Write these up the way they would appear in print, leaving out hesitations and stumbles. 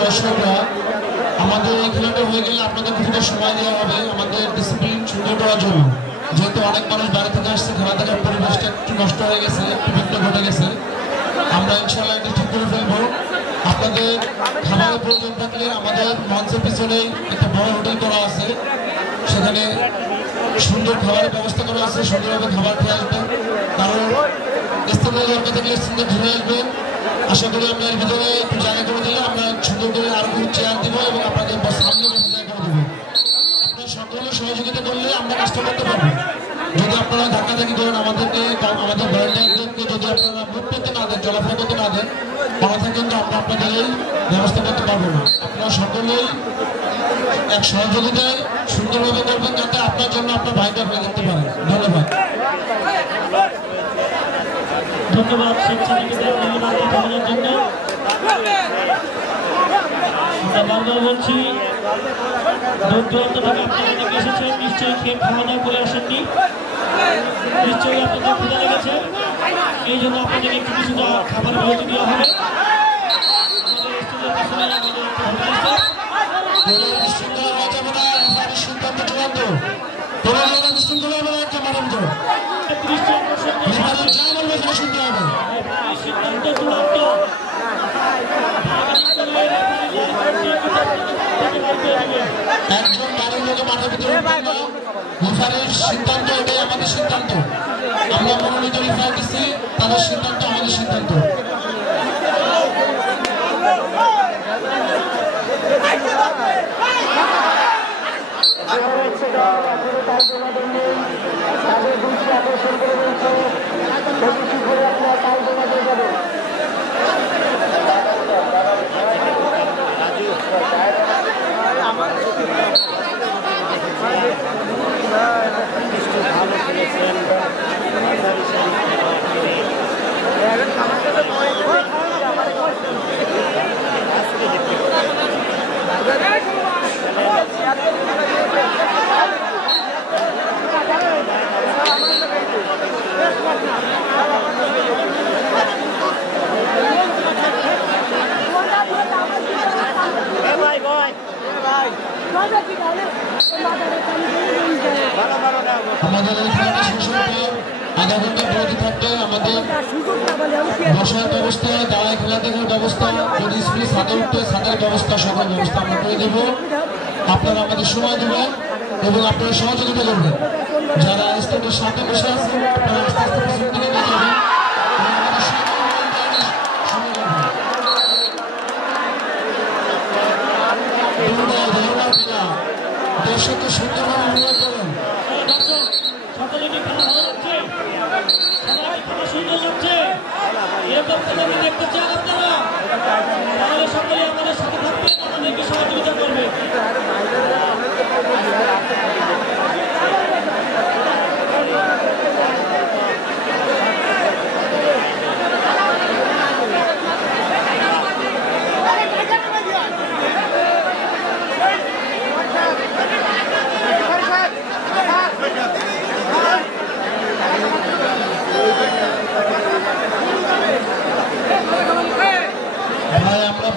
দর্শকরা আমাদের এই খেলাটা হয়ে গেলে আপনাদের কিছুটা সময় দেওয়া হবে আমাদের ডিসিপ্লিন সুন্দর করার জন্য, যেহেতু অনেক মানুষ বাইরে থেকে আসছে, খেলা দেখার পরিবেশটা একটু নষ্ট হয়ে গেছে, একটু বিঘ্ন ঘটে গেছে। আমরা ইনশাআল্লাহ এটা ঠিক করে ফেলবো। আপনাদের খাবারের প্রয়োজন থাকলে আমাদের মঞ্চের পিছনেই একটা বড় হোটেল করা আছে, সেখানে সুন্দর খাবারের ব্যবস্থা করা আছে, সুন্দরভাবে খাবার খেয়ে আসবেন। কারণ স্থানীয় দরকার থাকলে সুন্দর ঘুরে আসবেন। আশা করি আমরা এর ভিতরে একটু জায়গা করে দিলে আমরা সুন্দর করে আরো চেয়ার দিব এবং আপনাদের সামনে জায়গা করে দেবো। আপনার সকলের সহযোগিতা করলে আমরা কাজটা করতে পারবো। যদি আপনারা ধাক্কাধাক্কি করেন আমাদেরকে, আমাদের ভলেন্টিয়ারদেরকে যদি আপনারা মুখ করতে না দেন, চলাফেরা করতে না দেন, কথা কিন্তু আমরা আপনাদের ব্যবস্থা করতে পারবো না। আপনারা সকলেই এক সহযোগিতায় সুন্দরভাবে করবেন যাতে আপনার জন্য আপনার ভাইটা হয়ে দেখতে পারেন। ধন্যবাদ। ধন্যবাদ স্বেচ্ছাসেবীদের মূল্যবান কথাগুলোর জন্য। আমরা বারবার বলছি, দূর দূরান্ত থেকে আপনারা অনেকে এসেছেন, নিশ্চয়ই খেয়ে খাওয়া দাওয়া করে আসেননি, নিশ্চয়ই আপনাদের ক্ষুধা লেগেছে, এই জন্য আপনাদের একটু কিছুটা খাবার বিরতি দেওয়া হবে। একজন বাড়ির লোক মাঠের ভিতরে রিফারের সিদ্ধান্ত, এটাই আমাদের সিদ্ধান্ত। আমরা মনোনীত রিফার দিচ্ছি, তাদের সিদ্ধান্ত আমাদের সিদ্ধান্ত। আমাদের এই খেলাটা শেষ হওয়ার পর আধা ঘন্টা বিরতি থাকবে। আমাদের বসার ব্যবস্থা, দাঁড়ায় খেলা দেখার ব্যবস্থা, যদি স্কুলে ছাদে উঠতে ছাদের ব্যবস্থা, সকল ব্যবস্থা আমরা করে দেব। আপনারা আমাদের সময় দেবেন এবং আপনারা সহযোগিতা করবেন। যারা স্টেজের সাথে বসে আছেন আপনারা আস্তে আস্তে পিছন দিকে নিয়ে যাবেন। দর্শককে সুন্দরভাবে অনুভব করেন। সকলে খেলা ভালো লাগছে, সবাই খেলা সুন্দর লাগছে, এরকম খেলা দেখতে চান আপনারা, তাহলে সকলে আমাদের সাথে থাকবেন, আমাদেরকে সহযোগিতা করবে।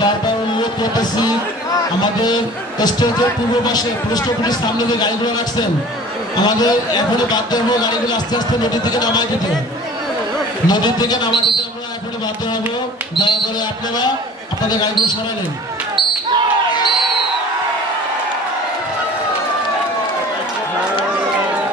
বারবার অনুরোধ করতেছি আমাদের স্টেজের পূর্ব পাশে পুলিশ সামনে যে গাড়িগুলো রাখছেন, আমাদের এখনই বাধ্য হবো গাড়িগুলো আস্তে আস্তে নদীর দিকে নামাই দিতে। আমরা এখনই বাধ্য হবো। দয়া করে আপনারা আপনাদের গাড়িগুলো সরাই নেন।